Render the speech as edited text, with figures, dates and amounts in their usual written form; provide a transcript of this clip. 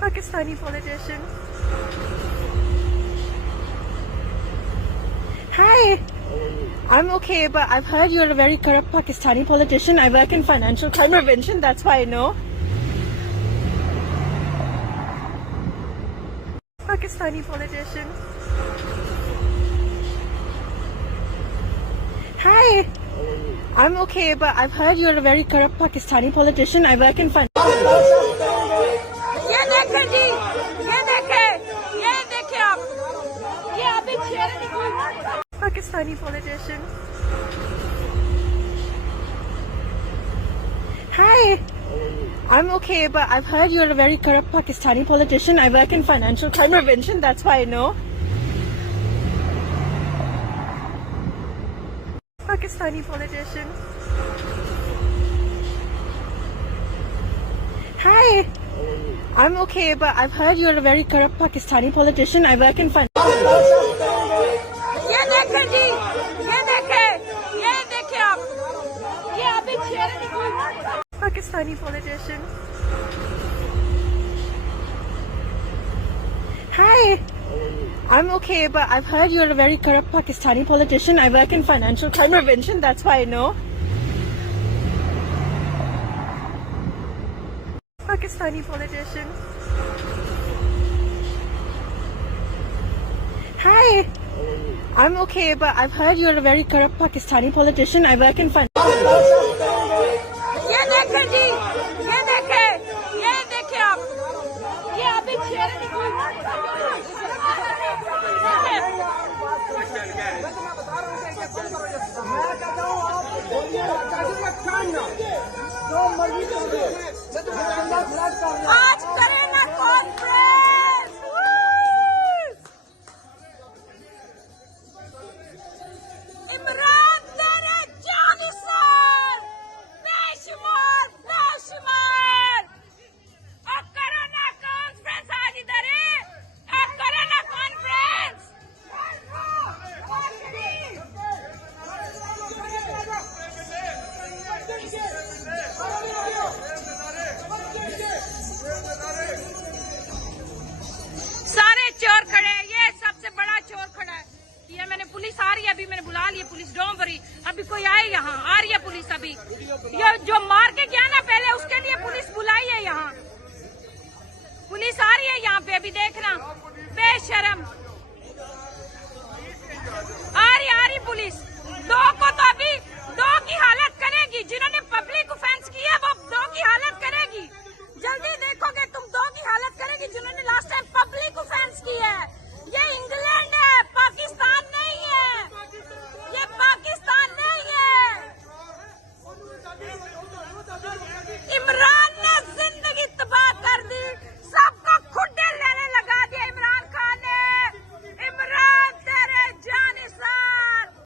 Pakistani politician. Hi. I'm okay, but I've heard you're a very corrupt Pakistani politician. I work in financial crime prevention, that's why I know. Pakistani politician. Hi. I'm okay, but I've heard you're a very corrupt Pakistani politician. I work in Pakistani politician. Hi. I'm okay, but I've heard you're a very corrupt Pakistani politician. I work in financial crime prevention, that's why I know. Pakistani politician. Hi. I'm okay, but I've heard you're a very corrupt Pakistani politician. I work in Pakistani politician. Hi. I'm okay, but I've heard you're a very corrupt Pakistani politician. I work in financial crime prevention, that's why I know. Pakistani politician. Hi. I'm okay, but I've heard you're a very corrupt Pakistani politician. I work in आज करें ना conference. Imran तेरे जानी sir बेशुमार बेशुमार अब करो ना कॉन्फ्रेंस आज इधर है अब करो ना कॉन्फ्रेंस। सारे चोर खड़े हैं, ये सबसे बड़ा चोर खड़ा है। ये मैंने पुलिस आ रही है, अभी मैंने बुला लिया पुलिस, डोंट वरी, अभी कोई आए यहाँ, आ रही है पुलिस अभी। ये जो मार के गया ना पहले उसके लिए पुलिस बुलाई है यहाँ, पुलिस आ रही है यहाँ पे, अभी देखना बेशरम आ रही पुलिस। दो को तो अभी दो की हालत करेगी, जिन्होंने पब्लिक ऑफेंस किया वो दो की हालत करेगी, जल्दी देखोगे तुम, दो की हालत करेगी जिन्होंने लास्ट टाइम पब्लिक ऑफेंस की है। ये इंग्लैंड है, पाकिस्तान नहीं है, ये पाकिस्तान नहीं है।